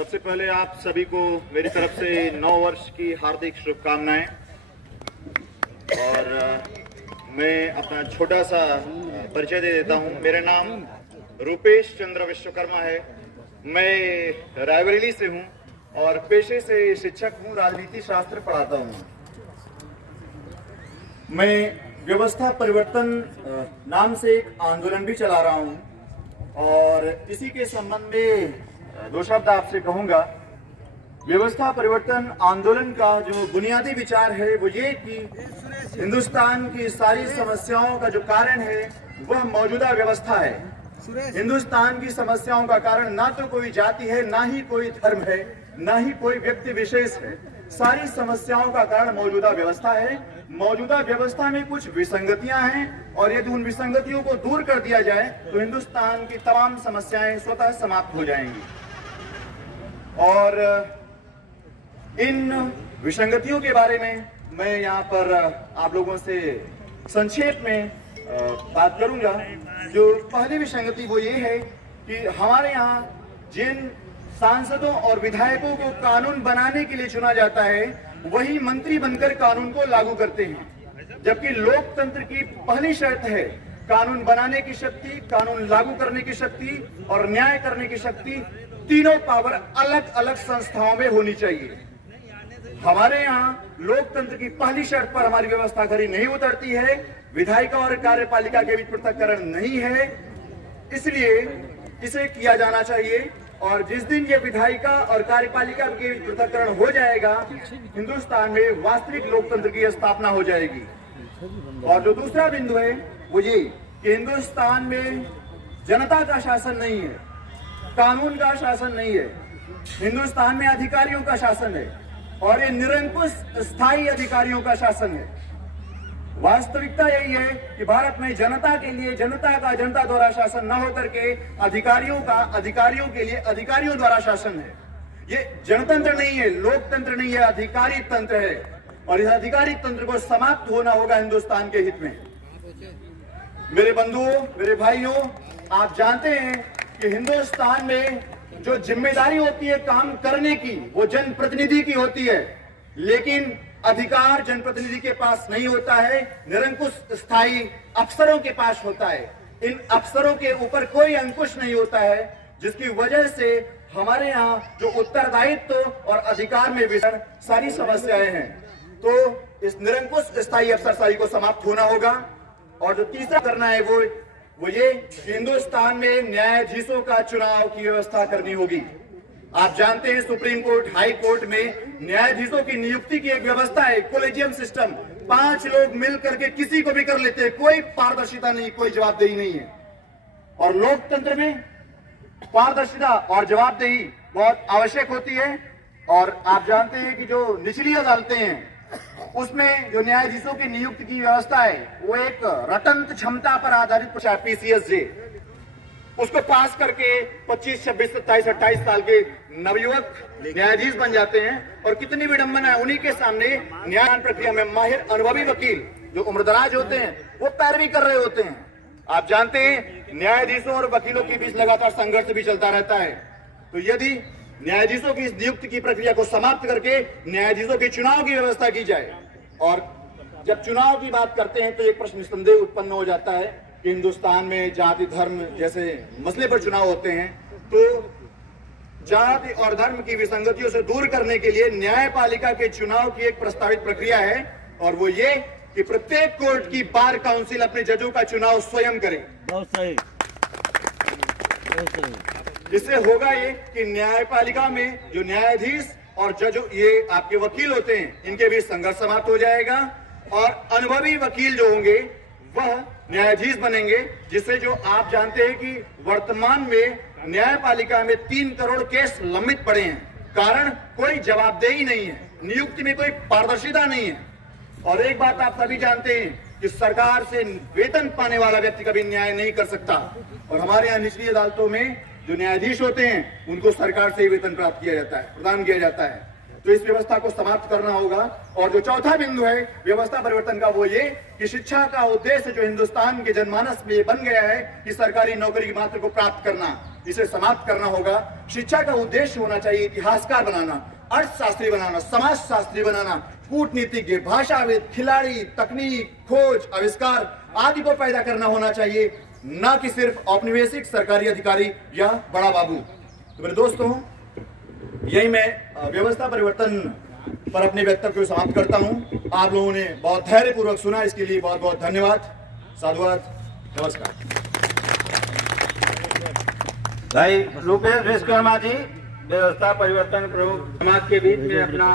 सबसे पहले आप सभी को मेरी तरफ से नव वर्ष की हार्दिक शुभकामनाएं। और मैं अपना छोटा सा परिचय दे देता हूं। मेरा नाम रूपेश चंद्र विश्वकर्मा है। मैं रायबरेली से हूं और पेशे से शिक्षक हूं, राजनीति शास्त्र पढ़ाता हूं। मैं व्यवस्था परिवर्तन नाम से एक आंदोलन भी चला रहा हूं और इसी के संबंध में दो शब्द आपसे कहूंगा। व्यवस्था परिवर्तन आंदोलन का जो बुनियादी विचार है वो ये कि हिंदुस्तान की सारी समस्याओं का जो कारण है वह मौजूदा व्यवस्था है। हिंदुस्तान की समस्याओं का कारण ना तो कोई जाति है, ना ही कोई धर्म है, ना ही कोई व्यक्ति विशेष है। सारी समस्याओं का कारण मौजूदा व्यवस्था है। मौजूदा व्यवस्था में कुछ विसंगतियां हैं और यदि उन विसंगतियों को दूर कर दिया जाए तो हिंदुस्तान की तमाम समस्याएं स्वतः समाप्त हो जाएंगी। और इन विसंगतियों के बारे में मैं यहाँ पर आप लोगों से संक्षेप में बात करूंगा। जो पहली विसंगति वो ये है कि हमारे यहाँ जिन सांसदों और विधायकों को कानून बनाने के लिए चुना जाता है वही मंत्री बनकर कानून को लागू करते हैं, जबकि लोकतंत्र की पहली शर्त है कानून बनाने की शक्ति, कानून लागू करने की शक्ति और न्याय करने की शक्ति। तीनों पावर अलग अलग संस्थाओं में होनी चाहिए। हमारे यहाँ लोकतंत्र की पहली शर्त पर हमारी व्यवस्था खरी नहीं उतरती है। विधायिका और कार्यपालिका के बीच पृथक्करण नहीं है, इसलिए इसे किया जाना चाहिए। और जिस दिन ये विधायिका और कार्यपालिका के बीच पृथक्करण हो जाएगा, हिंदुस्तान में वास्तविक लोकतंत्र की स्थापना हो जाएगी। और जो दूसरा बिंदु है वो ये कि हिंदुस्तान में जनता का शासन नहीं है, कानून का शासन नहीं है, हिंदुस्तान में अधिकारियों का शासन है और ये निरंकुश स्थायी अधिकारियों का शासन है। वास्तविकता यही है कि भारत में जनता के लिए जनता का जनता द्वारा शासन न होकर के अधिकारियों का अधिकारियों के लिए अधिकारियों द्वारा शासन है। ये जनतंत्र नहीं है, लोकतंत्र नहीं है, अधिकारी तंत्र है और इस अधिकारी तंत्र को समाप्त होना होगा हिंदुस्तान के हित में। मेरे बंधुओं, मेरे भाइयों, आप जानते हैं कि हिंदुस्तान में जो जिम्मेदारी होती है काम करने की वो जनप्रतिनिधि की होती है, लेकिन अधिकार जनप्रतिनिधि के पास नहीं होता है, निरंकुश स्थायी अफसरों के पास होता है। इन अफसरों के ऊपर कोई अंकुश नहीं होता है, जिसकी वजह से हमारे यहाँ जो उत्तरदायित्व और अधिकार में विषय सारी समस्याएं हैं। तो इस निरंकुश स्थायी अफसरशाही को समाप्त होना होगा। और जो तीसरा करना है वो ये कि हिंदुस्तान में न्यायाधीशों का चुनाव की व्यवस्था करनी होगी। आप जानते हैं सुप्रीम कोर्ट, हाई कोर्ट में न्यायाधीशों की नियुक्ति की एक व्यवस्था है, कोलेजियम सिस्टम। 5 लोग मिल करके किसी को भी कर लेते हैं, कोई पारदर्शिता नहीं, कोई जवाबदेही नहीं है। और लोकतंत्र में पारदर्शिता और जवाबदेही बहुत आवश्यक होती है। और आप जानते हैं कि जो निचली अदालतें हैं उसमें जो न्यायाधीशों की नियुक्ति की व्यवस्था है वो एक रटंत क्षमता पर आधारित पीसीएस जे उसको पास करके 25, 26, 27, 28 साल के नवयुवक न्यायाधीश बन जाते हैं। और कितनी विडंबना है, उन्हीं के सामने न्याय प्रक्रिया में माहिर अनुभवी वकील जो उम्रदराज होते हैं वो पैरवी कर रहे होते हैं। आप जानते हैं न्यायाधीशों और वकीलों के बीच लगातार संघर्ष भी चलता रहता है। तो यदि न्यायाधीशों की इस नियुक्ति की प्रक्रिया को समाप्त करके न्यायाधीशों के चुनाव की व्यवस्था की जाए, और जब चुनाव की बात करते हैं तो एक प्रश्न निस्संदेह उत्पन्न हो जाता है कि हिंदुस्तान में जाति धर्म जैसे मसले पर चुनाव होते हैं, तो जाति और धर्म की विसंगतियों से दूर करने के लिए न्यायपालिका के चुनाव की एक प्रस्तावित प्रक्रिया है और वो ये कि प्रत्येक कोर्ट की बार काउंसिल अपने जजों का चुनाव स्वयं करे। बहुत सही, बहुत सही। इससे होगा ये कि न्यायपालिका में जो न्यायाधीश और जज ये आपके वकील होते हैं इनके बीच संघर्ष समाप्त हो जाएगा और अनुभवी वकील जो होंगे वह न्यायाधीश बनेंगे, जिससे जो आप जानते हैं कि वर्तमान में न्यायपालिका में 3 करोड़ केस लंबित पड़े हैं। कारण कोई जवाबदेही नहीं है, नियुक्ति में कोई पारदर्शिता नहीं है। और एक बात आप सभी जानते हैं कि सरकार से वेतन पाने वाला व्यक्ति कभी न्याय नहीं कर सकता। और हमारे यहाँ निचली अदालतों में जो न्यायाधीश होते हैं उनको सरकार से ही वेतन प्राप्त किया जाता है, प्रदान किया जाता है। तो इस व्यवस्था को समाप्त करना होगा। और जो चौथा बिंदु है व्यवस्था परिवर्तन का वो ये कि शिक्षा का उद्देश्य जो हिंदुस्तान के जनमानस में बन गया है कि सरकारी नौकरी मात्र को प्राप्त करना, इसे समाप्त करना होगा। शिक्षा का उद्देश्य होना चाहिए इतिहासकार बनाना, अर्थशास्त्री बनाना, समाजशास्त्री बनाना, कूटनीतिज्ञ, भाषाविद, खिलाड़ी, तकनीक, खोज, आविष्कार आदि को पैदा करना होना चाहिए, न कि सिर्फ औपनिवेशिक सरकारी अधिकारी या बड़ा बाबू। तो मेरे दोस्तों, यही मैं व्यवस्था परिवर्तन पर अपने वक्तव्य को समाप्त करता हूं। आप लोगों ने बहुत धैर्यपूर्वक सुना, इसके लिए बहुत बहुत धन्यवाद। साधुवाद, नमस्कार। भाई रुपेश विश्वकर्मा जी, व्यवस्था परिवर्तन प्रमुख समाज के बीच में अपना